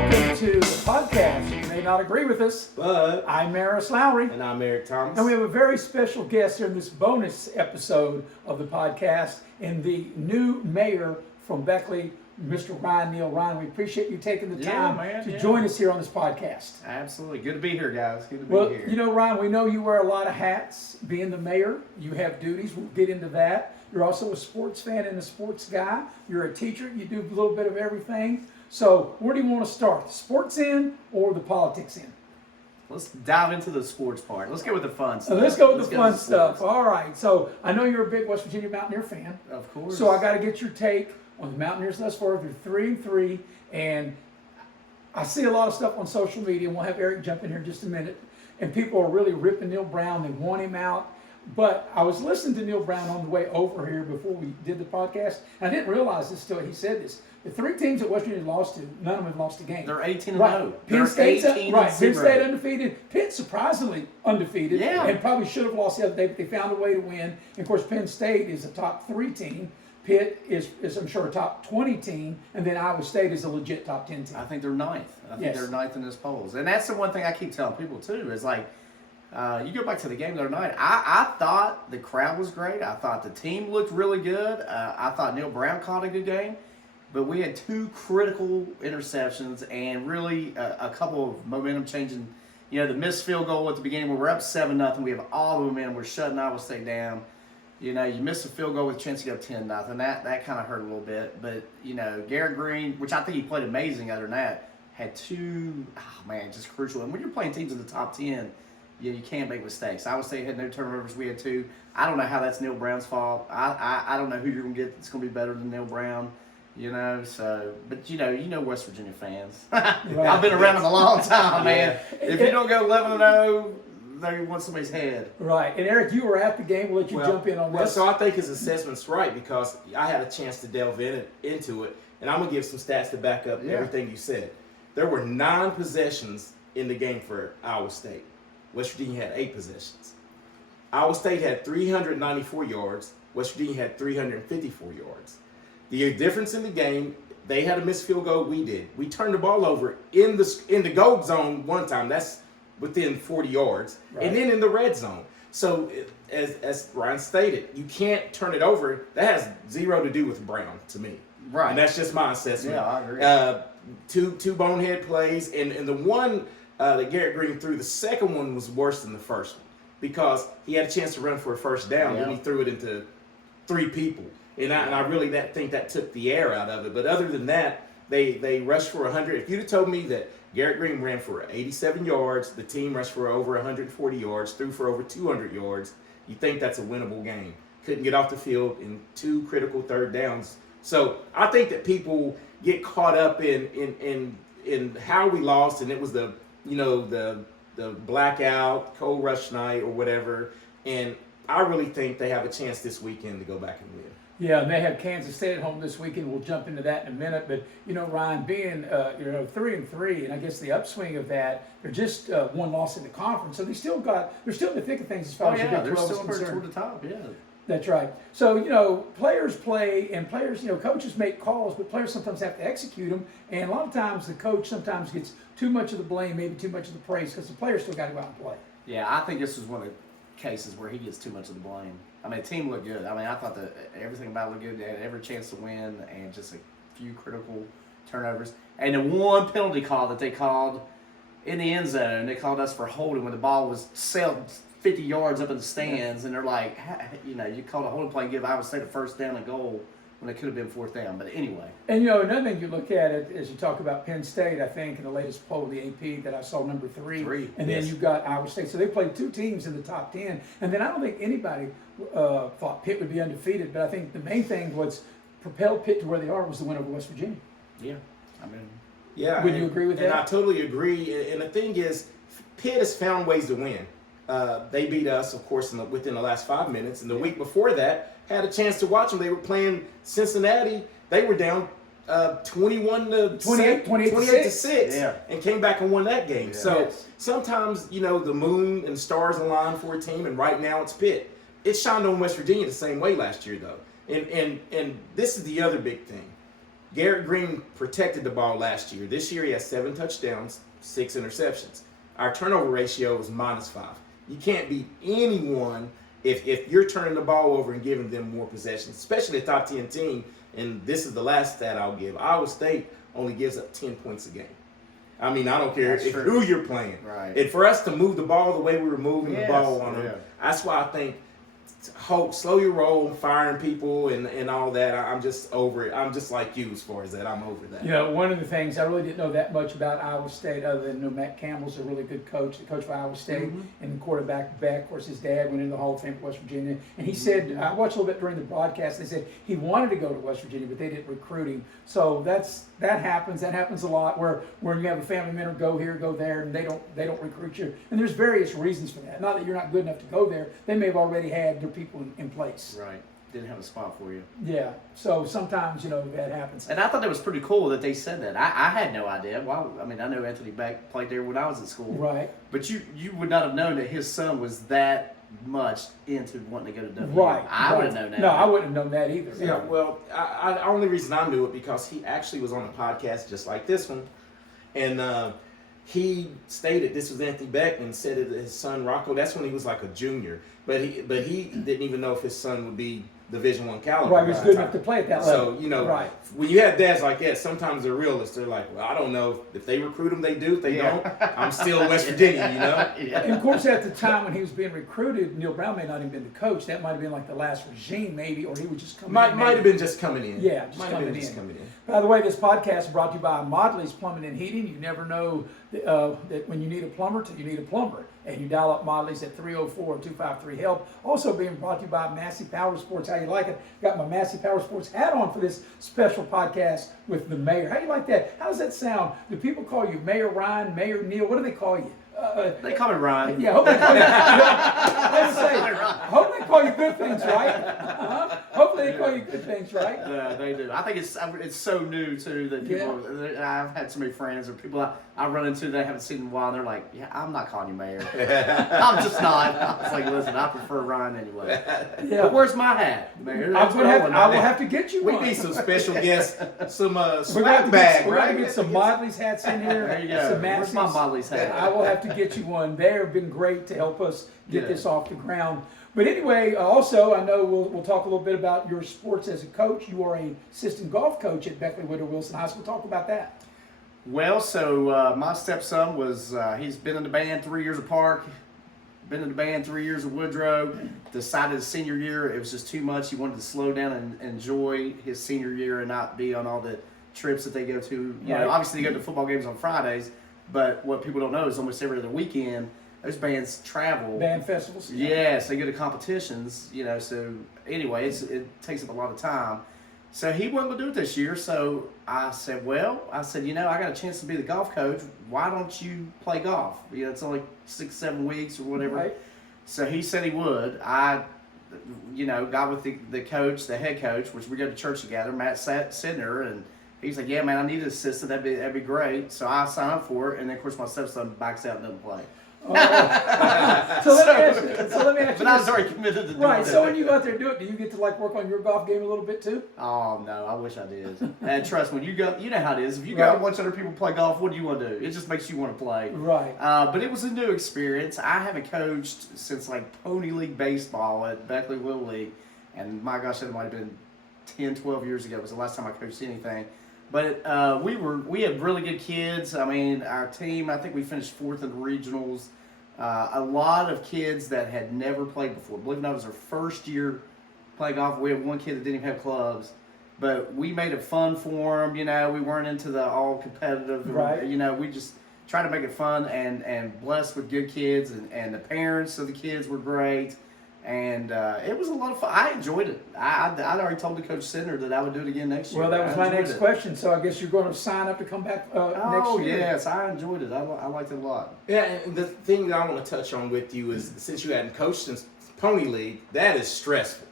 welcome to the podcast. You may not agree with us, But I'm Mayor Lowery, and I'm Eric Thomas. and we have a very special guest here in this bonus episode of the podcast, and the new mayor from Beckley, Mr. Ryan Neal. Ryan, we appreciate you taking the time to join us here on this podcast. Absolutely. Good to be here, guys. Good to be Well, here. you know, Ryan, we know you wear a lot of hats being the mayor. You have duties. We'll get into that. You're also a sports fan and a sports guy. You're a teacher. You do a little bit of everything. So where do you want to start? The sports end or the politics end? Let's dive into the sports part. Let's go with the fun stuff. Let's go with the fun sports. stuff. All right. So I know you're a big West Virginia Mountaineer fan. Of course. So I got to get your take on the Mountaineers thus far. They're 3-3, and I see a lot of stuff on social media, and we'll have Eric jump in here in just a minute. And people are really ripping Neal Brown. They want him out. But I was listening to Neal Brown on the way over here before we did the podcast, and I didn't realize this till he said this. The three teams that West Virginia lost to, none of them have lost a game. They're 18-0. Right. Penn They're State's 18-0. right. Penn State undefeated. Pitt surprisingly undefeated. Yeah. And probably should have lost the other day, but they found a way to win. And of course, Penn State is a top 3 team. Pitt is I'm sure a top 20 team, and then Iowa State is a legit top 10 team. I think they're ninth. I think Yes. they're ninth in this polls. And that's the one thing I keep telling people, too, is like, you go back to the game the other night. I thought the crowd was great. I thought the team looked really good. I thought Neal Brown caught a good game. But we had 2 critical interceptions and really a couple of momentum changing. You know, the missed field goal at the beginning where we're up 7-0. We have all the momentum. We're shutting Iowa State down. You know, you miss a field goal with a chance to go 10-0. That kind of hurt a little bit. But, you know, Garrett Green, which I think he played amazing other than that, had 2, just crucial. And when you're playing teams in the top 10, you can't make mistakes. Iowa State had no turnovers. We had 2. I don't know how that's Neal Brown's fault. I don't know who you're going to get that's going to be better than Neal Brown. You know, so, but you know West Virginia fans. I've been around them a long time, man. If you don't go 11-0, they want somebody's head. Right. And Eric, you were at the game. We'll let you jump in on this. So I think his assessment's right because I had a chance to delve into it, and I'm going to give some stats to back up everything you said. There were 9 possessions in the game for Iowa State. West Virginia had 8 possessions. Iowa State had 394 yards. West Virginia had 354 yards. The difference in the game, they had a missed field goal, we did. We turned the ball over in the goal zone one time. That's within 40 yards. Right. And then in the red zone. So as Ryan stated, you can't turn it over. That has 0 to do with Brown to me. Right. And that's just my assessment. Yeah, I agree. Two bonehead plays. And the one that Garrett Green threw, the second one was worse than the first one because he had a chance to run for a first down. Yeah. Then he threw it into 3 people. And I really think that took the air out of it. But other than that, they rushed for 100. If you'd have told me that Garrett Green ran for 87 yards, the team rushed for over 140 yards, threw for over 200 yards, you think that's a winnable game. Couldn't get off the field in 2 critical third downs. So I think that people get caught up in how we lost, and it was the blackout, cold rush night or whatever. And I really think they have a chance this weekend to go back and win. Yeah, and they have Kansas State at home this weekend. We'll jump into that in a minute. But, you know, Ryan, being, 3-3, and I guess the upswing of that, they're just 1 loss in the conference. So they're still in the thick of things as far as the Big 12 they're is still concerned. toward the top, yeah. That's right. So, you know, players play, and players, coaches make calls, but players sometimes have to execute them. And a lot of times the coach sometimes gets too much of the blame, maybe too much of the praise, because the players still got to go out and play. Yeah, I think this was one of the cases where he gets too much of the blame. I mean, the team looked good. I mean, I thought that everything about it looked good. They had every chance to win and just a few critical turnovers. And the one penalty call that they called in the end zone, they called us for holding when the ball was sailed 50 yards up in the stands. And they're like, you called a holding play and give Iowa State a first down and goal when it could have been 4th down. But anyway. And, another thing you look at it as you talk about Penn State, I think, in the latest poll of the AP that I saw, number 3. And then you've got Iowa State. So they played 2 teams in the top 10. And then I don't think anybody thought Pitt would be undefeated. But I think the main thing was propelled Pitt to where they are was the win over West Virginia. Yeah. I mean. Yeah. Would you agree with that? And I totally agree. And the thing is, Pitt has found ways to win. They beat us, of course, within the last 5 minutes. And the week before that, had a chance to watch them. They were playing Cincinnati. They were down 28 to 6 and came back and won that game. Yeah. So sometimes, the moon and stars align for a team, and right now it's Pitt. It shined on West Virginia the same way last year, though. And this is the other big thing. Garrett Green protected the ball last year. This year he has 7 touchdowns, 6 interceptions. Our turnover ratio is -5. You can't beat anyone if you're turning the ball over and giving them more possessions, especially a top 10 team. And this is the last stat I'll give. Iowa State only gives up 10 points a game. I mean, I don't care who you're playing. Right. And for us to move the ball the way we were moving the ball on them, that's why I think slow your roll, firing people and all that. I'm just over it. I'm just like you as far as that. I'm over that. You know, one of the things, I really didn't know that much about Iowa State other than Matt Campbell's a really good coach, the coach for Iowa State, and the quarterback Beck. Of course, his dad went into the Hall of Fame for West Virginia. And he said, I watched a little bit during the broadcast, they said he wanted to go to West Virginia, but they didn't recruit him. So that happens. That happens a lot where you have a family member go here, go there, and they don't recruit you. And there's various reasons for that. Not that you're not good enough to go there. They may have already had their people in place. Right. Didn't have a spot for you. Yeah. So sometimes, that happens. And I thought that was pretty cool that they said that. I had no idea. Well, I mean, I know Anthony Beck played there when I was at school. Right. But you would not have known that his son was that much into wanting to go to WU. Right. I would have known that. No, I wouldn't have known that either. Yeah, well, the only reason I knew it because he actually was on a podcast just like this one, and he stated this was Anthony Beck and said that his son Rocco. That's when he was like a junior, but he didn't even know if his son would be Division I caliber. Right, he was good enough to play at that level. So right. When you have dads like that, sometimes they're realists. They're like, well, I don't know if they recruit him, they do. If they don't, I'm still West Virginia, Yeah. And of course, at the time when he was being recruited, Neal Brown may not have been the coach. That might have been like the last regime, maybe, or he would just come in. Might have been just coming in. Yeah, just coming in. By the way, this podcast is brought to you by Modley's Plumbing and Heating. You never know that when you need a plumber till you need a plumber. And you dial up Modley's at 304-253-HELP. Also being brought to you by Massey Power Sports. How you like it? Got my Massey Power Sports hat on for this special podcast with the mayor. How you like that? How does that sound? Do people call you Mayor Ryan, Mayor Neal? What do they call you? They call me Ryan. Yeah, hope they call you. Hope they call you good things, right? Hopefully they call you good things, right? Yeah, they do. I think it's so new too that people. Yeah. I've had so many friends or people I run into that I haven't seen in a while. And they're like, "Yeah, I'm not calling you mayor. I'm just not." I was like, "Listen, I prefer Ryan anyway." Yeah. But where's my hat, mayor? I will have to get you We one. need some special guests, some We're swag bag, We're right? going to get some Modley's hats in here. There you go. Some Where's my Massey's. Modley's hat? I will have to get you one. They have been great to help us get Good. this off the ground. But anyway, also, I know we'll talk a little bit about your sports as a coach. You are a assistant golf coach at Beckley Woodrow Wilson High School. Talk about that. Well, so my stepson was, he's been in the band 3 years apart, been in the band 3 years at Woodrow, decided his senior year it was just too much. He wanted to slow down and enjoy his senior year and not be on all the trips that they go to. You know, obviously they go to football games on Fridays, but what people don't know is almost every other weekend, those bands travel. Band festivals. Yes, they go to competitions, so anyway, it takes up a lot of time. So he wasn't going to do it this year, so I said, I got a chance to be the golf coach. Why don't you play golf? It's only 6-7 weeks or whatever. Right. So he said he would. I, got with the coach, the head coach, which we go to church together, Matt Sidner, and he's like, yeah, man, I need an assistant. That'd be great. So I signed up for it, and then, of course, my stepson backs out and doesn't play. So let me ask you. But I was already committed to doing it. Right, so when you go out there and do it, do you get to work on your golf game a little bit too? Oh, no, I wish I did. And trust me, when you go, you know how it is. If you go and watch other people play golf, what do you want to do? It just makes you want to play. Right. But it was a new experience. I haven't coached since Pony League baseball at Beckley Little League. And my gosh, that might have been 10, 12 years ago. It was the last time I coached anything. But we had really good kids. I mean, our team, I think we finished 4th in the regionals. A lot of kids that had never played before. Believe it or not, it was our first year playing golf. We had one kid that didn't even have clubs. But we made it fun for them. We weren't into the all competitive. Right. We just tried to make it fun and blessed with good kids. And the parents of the kids were great. And it was a lot of fun. I enjoyed it. I'd already told the Coach Sidner that I would do it again next year. Well, that was my next question. So I guess you're going to sign up to come back next year. Oh, yes. I enjoyed it. I liked it a lot. Yeah, and the thing that I want to touch on with you is since you hadn't coached since Pony League, that is stressful.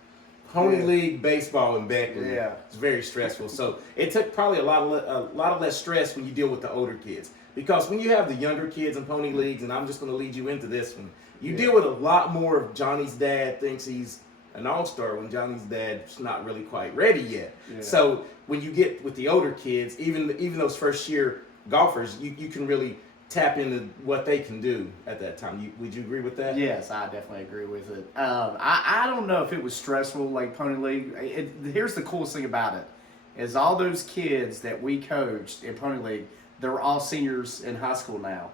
Pony League baseball in Beckley is very stressful. So it took probably a lot of less stress when you deal with the older kids. Because when you have the younger kids in Pony Leagues, and I'm just going to lead you into this one, you deal with a lot more of Johnny's dad thinks he's an all-star when Johnny's dad's not really quite ready yet. Yeah. So when you get with the older kids, even those first year golfers, you can really tap into what they can do at that time. Would you agree with that? Yes, I definitely agree with it. I don't know if it was stressful like Pony League. Here's the coolest thing about it, is all those kids that we coached in Pony League, they're all seniors in high school now.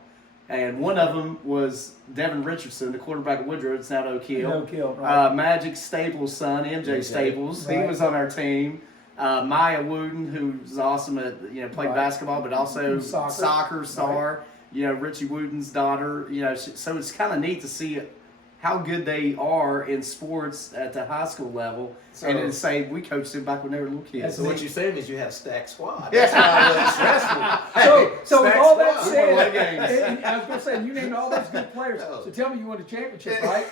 And one of them was Devin Richardson, the quarterback of Woodrow. It's now Oak Hill. Oak Hill, right. Magic Staples' son, MJ Staples. Right. He was on our team. Maya Wooten, who's awesome at played Right. basketball, but also Soccer. soccer star. Right. Richie Wooten's daughter. So it's kind of neat to see how good they are in sports at the high school level. So- and then say we coached them back when they were little kids. So what you're saying is you had a stacked squad. That's why it was stressful. So with Stacked all that squad. We won a lot of said, games. and I was going to say, you named all those good players. So tell me you won a championship, right?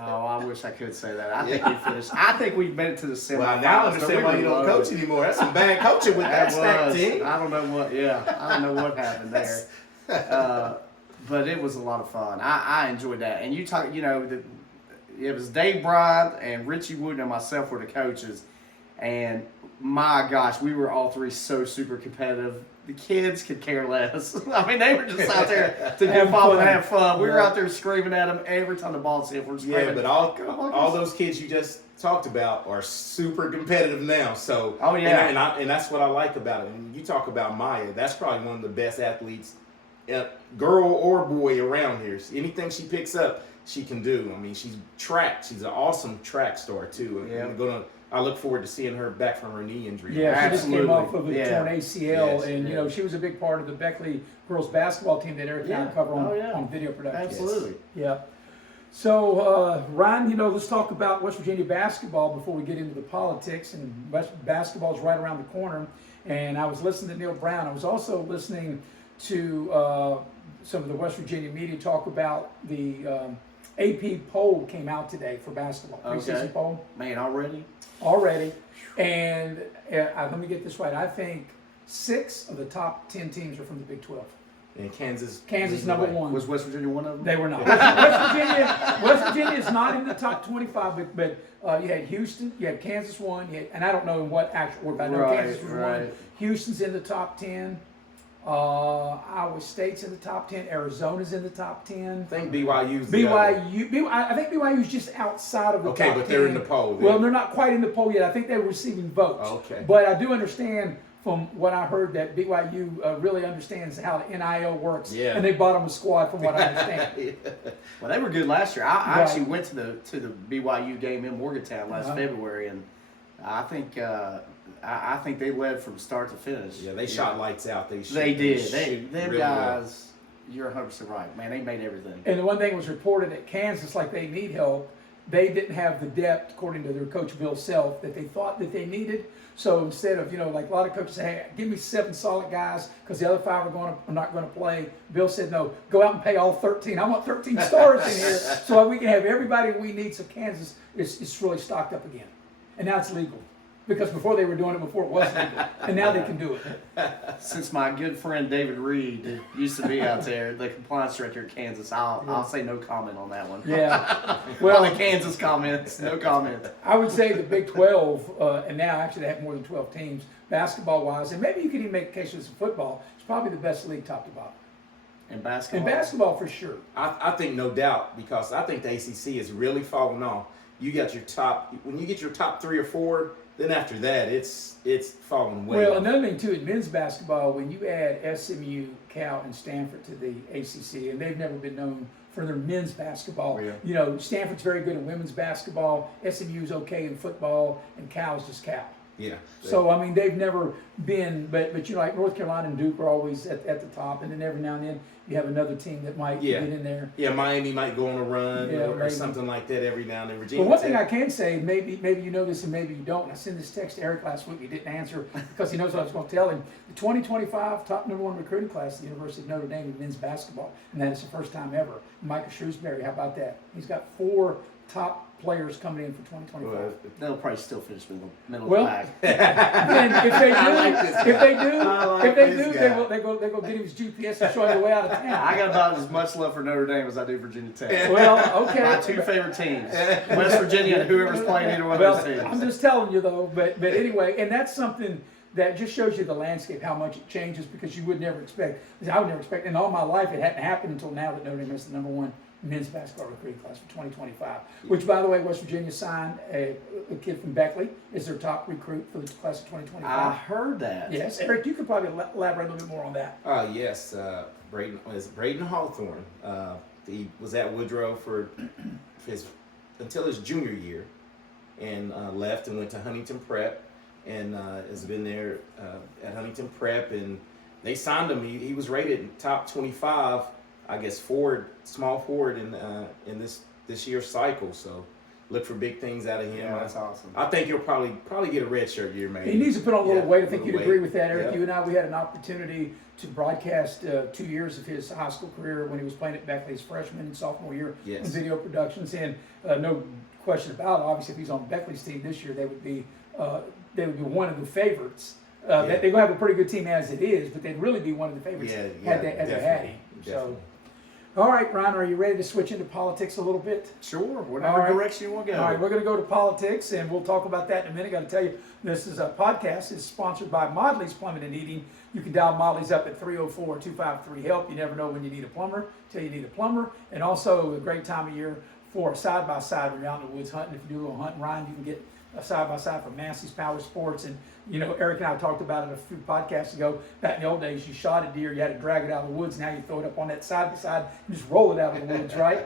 Oh, I wish I could say that. I think we finished. I think we made it to the semifinals. Well, now I but understand we why were you don't low. coach anymore. That's some bad coaching with that stacked was. team. I don't know what. Yeah, I don't know what happened there. But it was a lot of fun. I enjoyed that. And you talk, it was Dave Bryant and Richie Wooten and myself were the coaches. And my gosh, we were all three so super competitive. The kids could care less. I mean, they were just out there to Have have fun and fun. have fun. We were Yeah. out there screaming at them every time the ball's hit. We're screaming. Yeah, but all those kids you just talked about are super competitive now. So Oh, yeah. and that's what I like about it. And you talk about Maya, that's probably one of the best athletes, girl or boy around here. Anything she picks up, she can do. I mean, she's an awesome track star too. Yeah. I look forward to seeing her back from her knee injury. Yeah, she just came Absolutely. off of a Yeah. torn ACL, Yes. and she was a big part of the Beckley girls basketball team that Eric and I Yeah. cover on, Oh, yeah. on video production. Absolutely. Yeah. So, Ryan, let's talk about West Virginia basketball before we get into the politics. And basketball is right around the corner. And I was listening to Neal Brown. I was also listening to some of the West Virginia media talk about the AP poll came out today for basketball. Preseason Okay. poll Man, already? already. And let me get this right. I think 6 of the top 10 teams are from the Big 12. And Kansas Kansas number 1. Was West Virginia one of them? They were not. West Virginia is not in the top 25, but you had Houston, you had Kansas 1, and I don't know in what actual order, but I know Right, Kansas was 1. right. Houston's in the top 10. Iowa State's in the top 10. Arizona's in the top 10. I think BYU's the other. I think BYU's just outside of the top 10. Okay, but they're in the poll. Well, they're not quite in the poll yet. I think they were receiving votes. Okay. But I do understand from what I heard that BYU really understands how the NIL works. Yeah. And they bought them a squad from what I understand. Well, they were good last year. I Right. actually went to the BYU game in Morgantown last Uh-huh. February, and I think they led from start to finish. Yeah, they shot lights out. They They shoot did. Them really well. guys, you're 100% right, man. They made everything. And the one thing was reported at Kansas, like they need help. They didn't have the depth, according to their coach Bill Self, that they thought that they needed. So instead of, like a lot of coaches say, hey, give me 7 solid guys because the other 5 are not going to play. Bill said, no, go out and pay all 13. I want 13 stars in here so we can have everybody we need. So Kansas is really stocked up again. And now it's legal. Because before they were doing it before it wasn't legal. And now they can do it. Since my good friend David Reed used to be out there, the compliance director at Kansas, I'll say no comment on that one. Yeah. Well, the Kansas comments, no comment. I would say the Big 12, and now actually they have more than 12 teams, basketball-wise, and maybe you could even make a case for football. It's probably the best league top to bottom. In basketball? In basketball, for sure. I think no doubt, because I think the ACC is really falling off. When you get your top 3 or 4, then after that, it's falling way Well, off. another thing, too, in men's basketball, when you add SMU, Cal, and Stanford to the ACC, and they've never been known for their men's basketball. Yeah. Stanford's very good in women's basketball, SMU's okay in football, and Cal's just Cal. Yeah. So, I mean, they've never been, but like North Carolina and Duke are always at the top, and then every now and then you have another team that might get in there. Yeah, Miami might go on a run or maybe. something like that every now and then. Virginia But one thing Tech. I can say, maybe you know this and maybe you don't. I sent this text to Eric last week. He didn't answer because he knows what I was going to tell him. The 2025 top #1 recruiting class at the University of Notre Dame in men's basketball, and that is the first time ever. Micah Shrewsbury, how about that? He's got 4 top players coming in for 2025? Well, They'll probably still finish middle Well, of the pack. Then if they I like this guy. do, if they do, I like if they this do, guy. they go get his GPS and show him the way out of town. I got about as much love for Notre Dame as I do Virginia Tech. Well, okay. My two favorite teams, West Virginia and whoever's playing either one of those teams. I'm just telling you though, but anyway, and that's something that just shows you the landscape, how much it changes, because you would never expect. I would never expect, in all my life, it hadn't happened until now that Notre Dame is the #1 men's basketball recruiting class for 2025. Which, by the way, West Virginia signed a kid from Beckley as their top recruit for the class of 2025. I heard that. Yes, Eric, you could probably elaborate a little bit more on that. Yes, Braden Hawthorne. He was at Woodrow for until his junior year, and left and went to Huntington Prep, and has been there at Huntington Prep, and they signed him. He was rated top 25, I guess, small forward in this year's cycle. So look for big things out of him. Yeah, that's awesome. I think he'll probably get a red shirt year, maybe. He needs to put on a little Yeah, weight. I think a you'd little agree weight. with that, Eric. Yep. You and I, we had an opportunity to broadcast 2 years of his high school career when he was playing at Beckley, his freshman and sophomore year in Yes. video productions. And no question about it, obviously, if he's on Beckley's team this year, they would be one of the favorites. They're going to have a pretty good team as it is, but they'd really be one of the favorites had they had him. So, Definitely. all right, Ryan, are you ready to switch into politics a little bit? Sure, whatever All right. direction you want to go. All right, we're going to go to politics, and we'll talk about that in a minute. Got to tell you, this is a podcast. It's sponsored by Modley's Plumbing and Heating. You can dial Modley's up at 304-253-HELP. You never know when you need a plumber till you need a plumber. And also a great time of year for a side-by-side when you're out in the woods hunting. If you do go hunting, Ryan, you can get a side-by-side from Massey's Power Sports. And, you know, Eric and I talked about it a few podcasts ago. Back in the old days, you shot a deer, you had to drag it out of the woods. Now you throw it up on that side-by-side and just roll it out of the woods, right?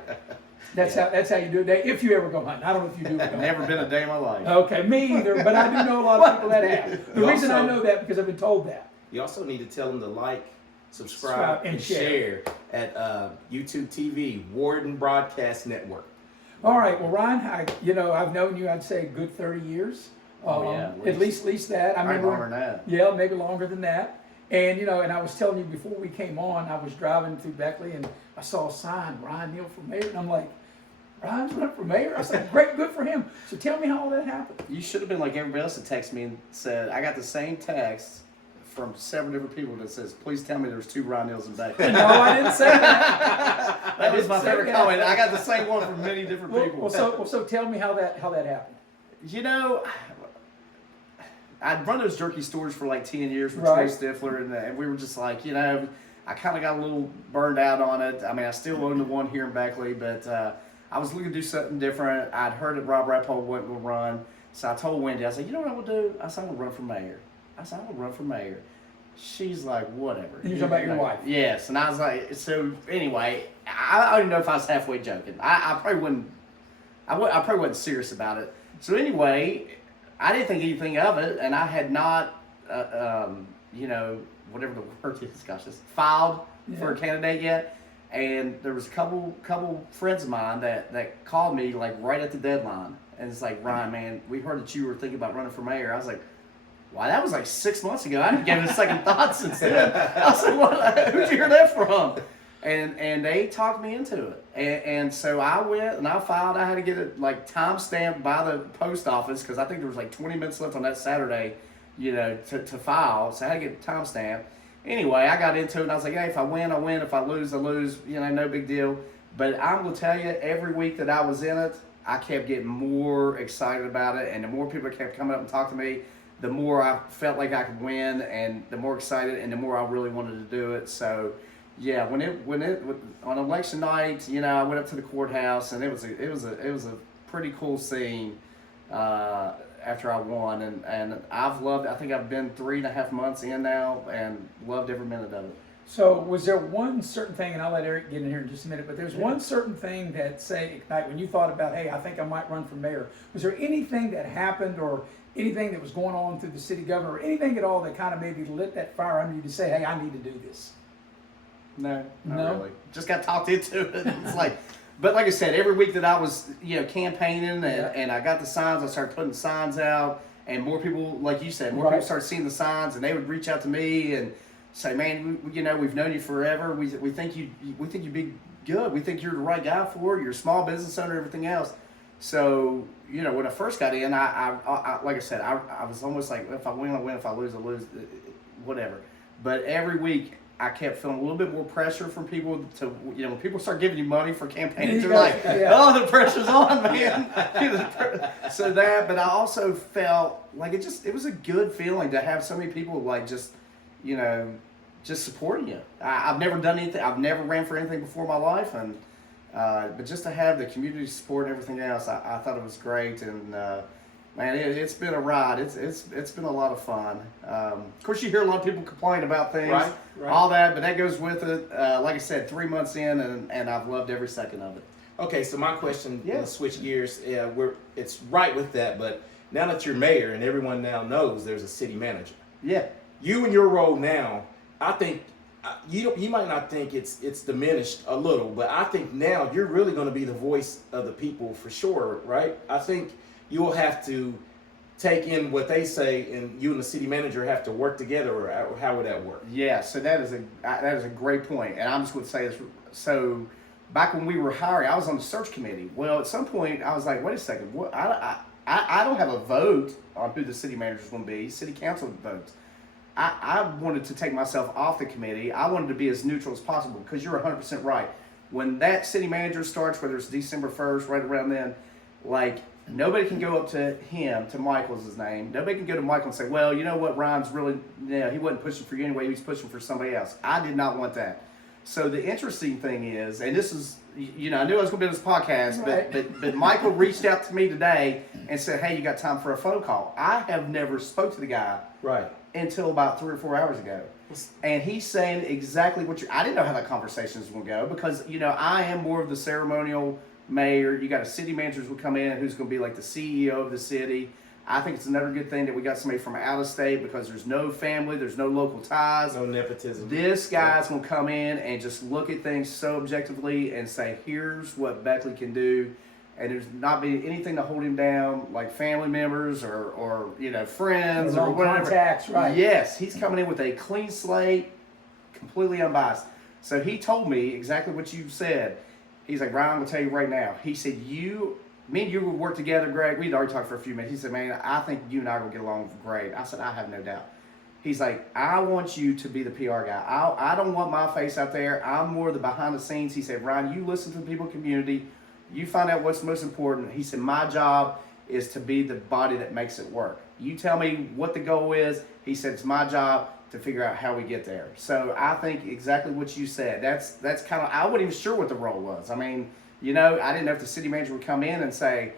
That's how you do it. If you ever go hunting. I don't know if you do. I've never been a day in my life. Okay, me either, but I do know a lot of people that have. The You reason I also- know that because I've been told that. You also need to tell them to like, subscribe, and share at YouTube TV, Warden Broadcast Network. All right, well, Ryan, I've known you, I'd say, a good 30 years. Oh, yeah, At least that. I Probably remember. longer than that. Yeah, maybe longer than that. And, and I was telling you before we came on, I was driving through Beckley and I saw a sign, Ryan Neal for mayor. And I'm like, Ryan's running for mayor? I said, great, good for him. So tell me how all that happened. You should have been like everybody else that texted me and said, I got the same text from several different people that says, please tell me there's 2 Ryan Neals in Beckley. No, I didn't say that. That was my didn't say favorite that. comment. I got the same one from many different people. So tell me how that happened. You know, I'd run those jerky stores for like 10 years with Right. Trey Stifler, and we were just like, I kind of got a little burned out on it. I mean, I still own the one here in Beckley, but I was looking to do something different. I'd heard that Rob Rappaport wasn't going to run, so I told Wendy, I said, you know what I'm going to do? I said, I'm going to run for mayor. She's like, whatever. And you're talking about your wife? Yes, and I was like, so anyway, I don't even know if I was halfway joking. I probably wouldn't. I probably wasn't serious about it. So anyway, I didn't think anything of it, and I had not, whatever the word is, gosh, just filed for a candidate yet. And there was a couple friends of mine that called me like right at the deadline, and it's like, Ryan, man, we heard that you were thinking about running for mayor. I was like, wow, that was like 6 months ago. I haven't given it a second thought since then. I was like, who'd you hear that from? And they talked me into it. And so I went and I filed. I had to get it like time stamped by the post office because I think there was like 20 minutes left on that Saturday, to file. So I had to get it time stamped. Anyway, I got into it and I was like, hey, if I win, I win. If I lose, I lose. No big deal. But I'm going to tell you, every week that I was in it, I kept getting more excited about it. And the more people kept coming up and talking to me, the more I felt like I could win, and the more excited, and the more I really wanted to do it. So, yeah, when it on election night, I went up to the courthouse, and it was a pretty cool scene after I won, and I've loved it. I think I've been 3.5 months in now, and loved every minute of it. So was there one certain thing, and I'll let Eric get in here in just a minute, but there's one certain thing that, say, Ignite, when you thought about, hey, I think I might run for mayor, was there anything that happened or anything that was going on through the city government or anything at all that kind of maybe lit that fire under you to say, hey, I need to do this? No, not No? really. Just got talked into it. It's like, but like I said, every week that I was, campaigning and I got the signs, I started putting signs out, and more people, like you said, more Right. people started seeing the signs, and they would reach out to me and say, man, we've known you forever. We think you'd be good. We think you're the right guy for it. You're a small business owner, everything else. So, you know, when I first got in, I like I said, I was almost like, if I win, I win. If I lose, I lose. Whatever. But every week, I kept feeling a little bit more pressure from people to, you know, when people start giving you money for campaigns, they're like, oh, the pressure's on, man. So that, but I also felt like it was a good feeling to have so many people like just, you know, just supporting you. I've never done anything, I've never ran for anything before in my life, and but just to have the community support and everything else, I thought it was great, and man, it's been a ride. It's been a lot of fun. Of course, you hear a lot of people complain about things, Right. all that, but that goes with it. Like I said, 3 months in, and I've loved every second of it. Okay, so my question, Yeah. switch gears. It's right with that, but now that you're mayor and everyone now knows there's a city manager, Yeah. you in your role now, I think you might not think it's diminished a little, but I think now you're really going to be the voice of the people for sure, right? I think you will have to take in what they say, and you and the city manager have to work together, or how would that work? Yeah, so that is a great point, and I'm just going to say this. So, back when we were hiring, I was on the search committee. Well, at some point, I was like, wait a second, what? I don't have a vote on who the city manager is going to be. City council votes. I wanted to take myself off the committee. I wanted to be as neutral as possible, because you're 100% right. When that city manager starts, whether it's December 1st, right around then, like, nobody can go up to him, to Michael's his name. Nobody can go to Michael and say, well, you know what, Ryan's really, he wasn't pushing for you anyway, he was pushing for somebody else. I did not want that. So the interesting thing is, and this is, you know, I knew I was going to be on this podcast, Right. but Michael reached out to me today and said, hey, you got time for a phone call? I have never spoke to the guy Right. until about 3 or 4 hours ago. And he's saying exactly what I didn't know how that conversation was going to go, because, you know, I am more of the ceremonial mayor. You got a city manager who will come in who's going to be like the CEO of the city. I think it's another good thing that we got somebody from out of state, because there's no family, there's no local ties. No nepotism. This guy's going to come in and just look at things so objectively and say, here's what Beckley can do. And there's not be anything to hold him down, like family members or you know, friends or whatever. Contacts, right? Yes, he's coming in with a clean slate, completely unbiased. So he told me exactly what you said. He's like, Ryan, I'm gonna tell you right now. He said, me and you would work together, Greg. We'd already talked for a few minutes. He said, man, I think you and I will get along great. I said, I have no doubt. He's like, I want you to be the PR guy. I don't want my face out there. I'm more the behind the scenes. He said, Ryan, you listen to the people in the community. You find out what's most important. He said, my job is to be the body that makes it work. You tell me what the goal is. He said, it's my job to figure out how we get there. So I think exactly what you said. That's kind of, I wasn't even sure what the role was. I mean, you know, I didn't know if the city manager would come in and say,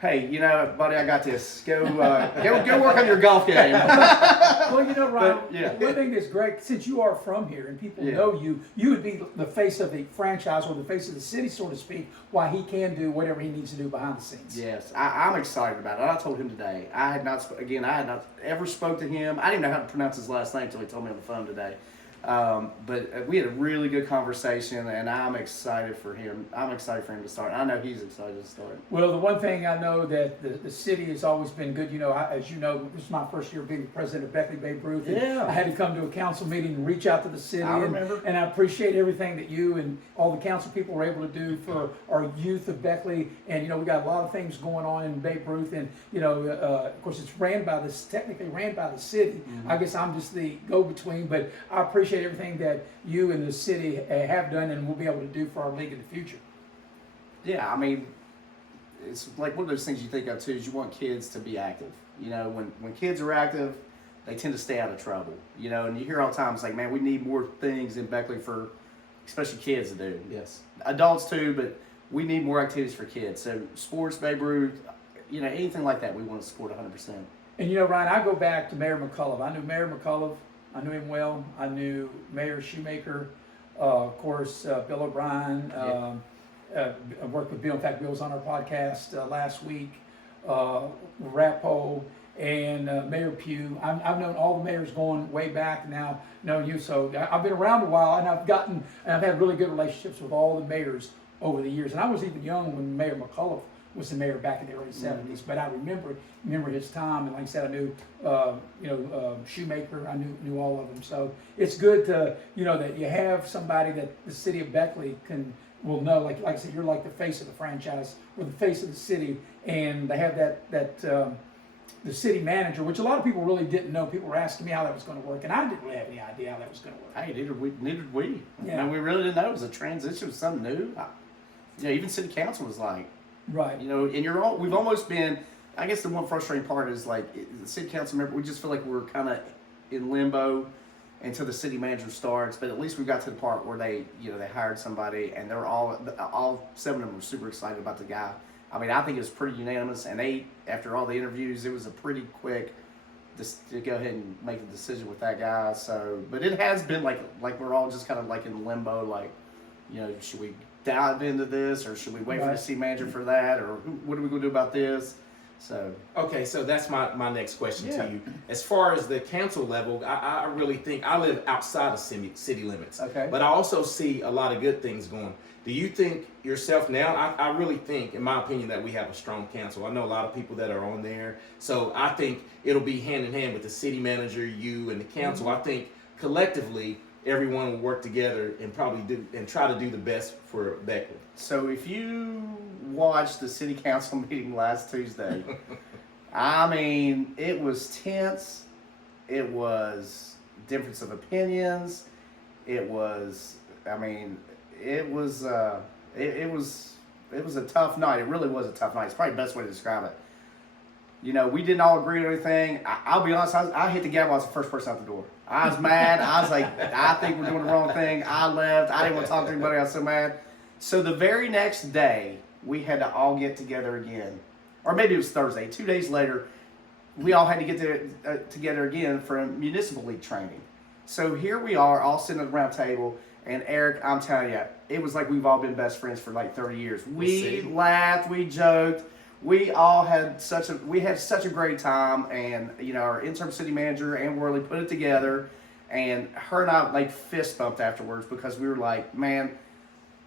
hey, you know, buddy, I got this. Go work on your golf game. Well, you know, Ryan, But, yeah. one thing that's great, since you are from here and people Yeah. know you, you would be the face of the franchise, or the face of the city, so to speak, why he can do whatever he needs to do behind the scenes. Yes, I'm excited about it. I told him today. I had not ever spoke to him. I didn't know how to pronounce his last name until he told me on the phone today. But we had a really good conversation, and I'm excited for him. I'm excited for him to start. I know he's excited to start. Well, the one thing I know that the city has always been good, you know, as you know, this is my first year being the president of Beckley, Babe Ruth. And Yeah. I had to come to a council meeting and reach out to the city. I remember. And I appreciate everything that you and all the council people were able to do for our youth of Beckley. And, you know, we got a lot of things going on in Babe Ruth. And, you know, of course, it's technically ran by the city. Mm-hmm. I guess I'm just the go-between, but I appreciate everything that you and the city have done and will be able to do for our league in the future. Yeah, I mean, it's like one of those things you think of too, is you want kids to be active. You know, when kids are active, they tend to stay out of trouble. You know, and you hear all the time, it's like, man, we need more things in Beckley for especially kids to do. Yes. Adults too, but we need more activities for kids. So sports, Babe Ruth, you know, anything like that, we want to support 100%. And you know, Ryan, I go back to Mayor McCullough. I knew Mayor McCullough. I knew him well. I knew Mayor Shoemaker, of course, Bill O'Brien. I worked with Bill. In fact, Bill was on our podcast last week. Rappo and Mayor Pugh. I've known all the mayors going way back now. Knowing you, so I've been around a while, and I've had really good relationships with all the mayors over the years. And I was even young when Mayor McCullough was the mayor back in the early 70s, but I remember his time, and like I said, I knew Shoemaker, I knew all of them. So it's good to, you know, that you have somebody that the city of Beckley can will know, like I said, you're like the face of the franchise or the face of the city, and they have the city manager, which a lot of people really didn't know. People were asking me how that was going to work, and I didn't really have any idea how that was going to work. Hey, neither did we. Yeah. I mean, we really didn't know it was a transition, it was something new. Even city council was like, Right. and we've almost been. I guess the one frustrating part is like the city council member. We just feel like we're kind of in limbo until the city manager starts. But at least we got to the part where they hired somebody, and they're all 7 of them were super excited about the guy. I mean, I think it was pretty unanimous, and after all the interviews, it was a pretty quick to go ahead and make the decision with that guy. So, but it has been like we're all just kind of like in limbo, like, should we dive into this, or should we wait for the city manager for that, or what are we going to do about this? So okay, so that's my next question Yeah. to you. As far as the council level, I really think I live outside of city limits. Okay. But I also see a lot of good things going. Do you think yourself now? I really think, in my opinion, that we have a strong council. I know a lot of people that are on there, so I think it'll be hand in hand with the city manager, you, and the council. Mm-hmm. I think collectively everyone will work together and try to do the best for Beckley. So if you watched the city council meeting last Tuesday, I mean, it was tense. It was difference of opinions. It was a tough night. It really was a tough night. It's probably the best way to describe it. We didn't all agree on anything. I'll be honest, I hit the gavel. I was the first person out the door. I was mad. I was like, I think we're doing the wrong thing. I left. I didn't want to talk to anybody. I was so mad. So the very next day, we had to all get together again. Or maybe it was Thursday. 2 days later, we all had to get together again for a municipal league training. So here we are, all sitting at the round table. And Eric, I'm telling you, it was like we've all been best friends for like 30 years. We laughed, we joked. We all had such a great time, and our interim city manager Ann Worley put it together, and her and I like fist bumped afterwards because we were like, man,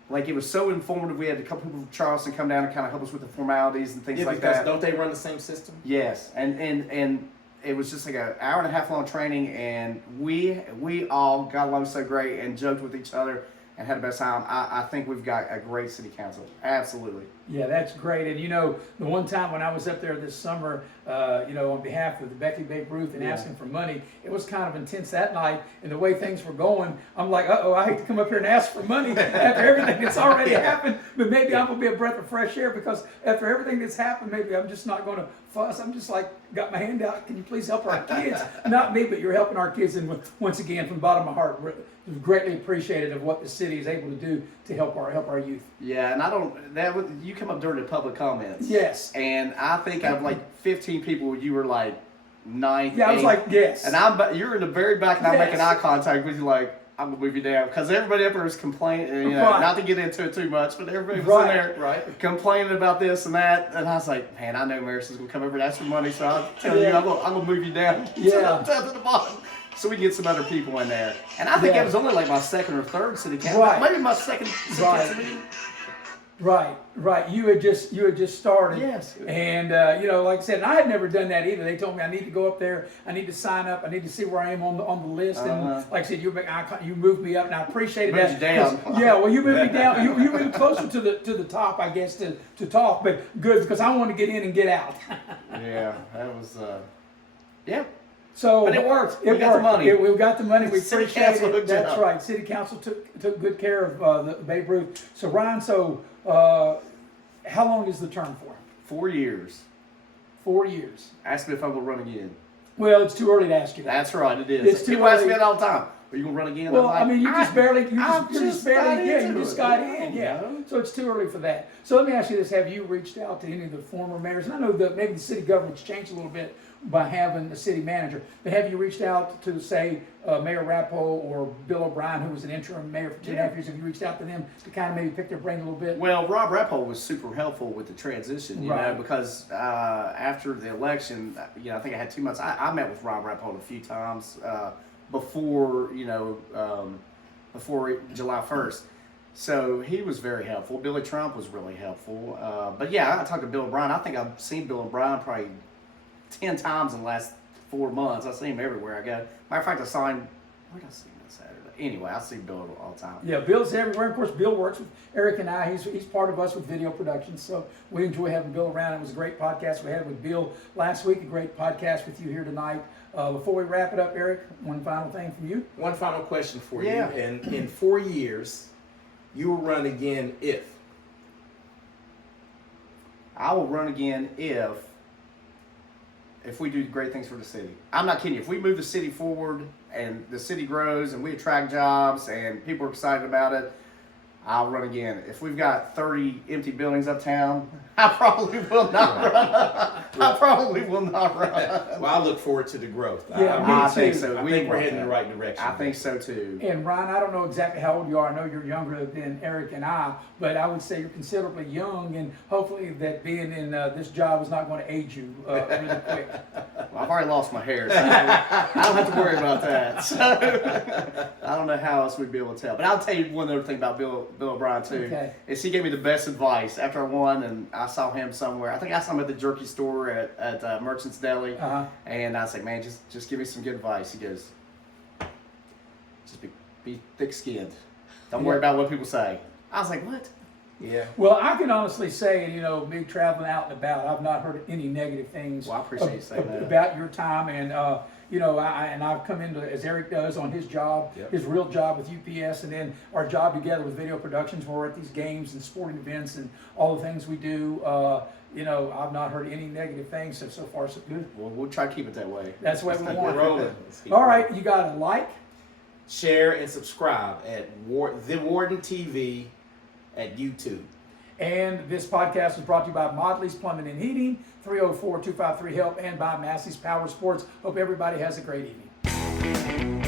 like it was so informative. We had a couple people from Charleston come down and kind of help us with the formalities and things like that. Don't they run the same system? Yes, and it was just like an hour and a half long training, and we all got along so great and joked with each other and had the best time. I think we've got a great city council. Absolutely. Yeah, that's great. And the one time when I was up there this summer, on behalf of the Beckley Babe Ruth and asking for money, it was kind of intense that night. And the way things were going, I'm like, I hate to come up here and ask for money after everything that's already happened. But maybe I'm going to be a breath of fresh air, because after everything that's happened, maybe I'm just not going to fuss. I'm just like, got my hand out. Can you please help our kids? Not me, but you're helping our kids. And once again, from the bottom of my heart, greatly appreciated of what the city is able to do to help our youth. Yeah, and you come up during the public comments. Yes. And I think out of like 15 people, you were like ninth. Yeah, I was like, yes. And you're in the very back, and I'm Yes. making eye contact with you, like, I'm gonna move you down, because everybody up there was complaining. Right. Not to get into it too much, but everybody was Right, in there right. complaining about this and that. And I was like, man, I know Marissa's gonna come over and ask for money, so I'll tell you, I'm gonna move you down Yeah. down to the bottom, so we can get some other people in there. And I think Yeah. it was only like my second or third city council, Right. maybe my second city Right. council meeting. Right. You had just started. Yes. And like I said, and I had never done that either. They told me I need to go up there. I need to sign up. I need to see where I am on the list. And like I said, you moved me up, and I appreciated Moved that. you down. 'Cause, yeah, well, you moved me down. You moved closer to the top, I guess, to talk. But good, because I wanted to get in and get out. Yeah, that was yeah. So, But it worked. It We got the worked. money. We got the money. We City appreciate council it. hooked it That's up. right. City council took good care of the Babe Ruth. So Ryan, how long is the term for? 4 years. 4 years. Ask me if I'm gonna run again. Well, it's too early to ask you that. That's right, it is. It's too People ask me early. that all the time. Are you gonna run again? Well, I'm like, I mean, you just barely got in. Yeah. So it's too early for that. So let me ask you this: have you reached out to any of the former mayors? And I know that maybe the city government's changed a little bit by having the city manager, but have you reached out to, say, Mayor Rappo or Bill O'Brien, who was an interim mayor for 2.5 years? Have you reached out to them to kind of maybe pick their brain a little bit? Well, Rob Rappo was super helpful with the transition, you Right. know, because after the election, I think I had 2 months. I met with Rob Rappo a few times before July 1st. So he was very helpful. Billy Trump was really helpful. But yeah, I talked to Bill O'Brien. I think I've seen Bill O'Brien probably 10 times in the last 4 months. I see him everywhere I go. Matter of fact, I saw him. Where did I see him? Saturday. Anyway, I see Bill all the time. Yeah, Bill's everywhere. Of course, Bill works with Eric and I. He's part of us with video production, so we enjoy having Bill around. It was a great podcast we had with Bill last week, a great podcast with you here tonight. Before we wrap it up, Eric, one final thing from you. One final question for Yeah. you. And in 4 years, you will run again if. I will run again if we do great things for the city. I'm not kidding you. If we move the city forward and the city grows and we attract jobs and people are excited about it, I'll run again. If we've got 30 empty buildings uptown, I probably will not run. I probably will not run. Well, I look forward to the growth. Yeah, I me think too. so. I We think we're want heading in that. the right direction. I think so too. And Ryan, I don't know exactly how old you are. I know you're younger than Eric and I, but I would say you're considerably young, and hopefully that being in this job is not going to age you really quick. Well, I've already lost my hair, so I don't have to worry about that. So I don't know how else we'd be able to tell. But I'll tell you one other thing about Bill O'Brien too. Okay. Is he gave me the best advice after I won, and I saw him somewhere. I think I saw him at the jerky store at Merchant's Deli, and I was like, man, just give me some good advice. He goes, just be thick-skinned. Don't worry about what people say. I was like, what? Yeah. Well, I can honestly say, me traveling out and about, I've not heard any negative things Well, I appreciate you saying that. about your time. And, I've come into, as Eric does on his job, Yep. his real job with UPS, and then our job together with video productions, where we're at these games and sporting events and all the things we do. I've not heard any negative things, so far so good. Well, we'll try to keep it that way. That's the way we Keep want it it. rolling. Let's keep All it right, rolling. you got to like. Share and subscribe at The Warden TV at YouTube. And this podcast was brought to you by Modley's Plumbing and Heating, 304-253-HELP, and by Massey's Power Sports. Hope everybody has a great evening.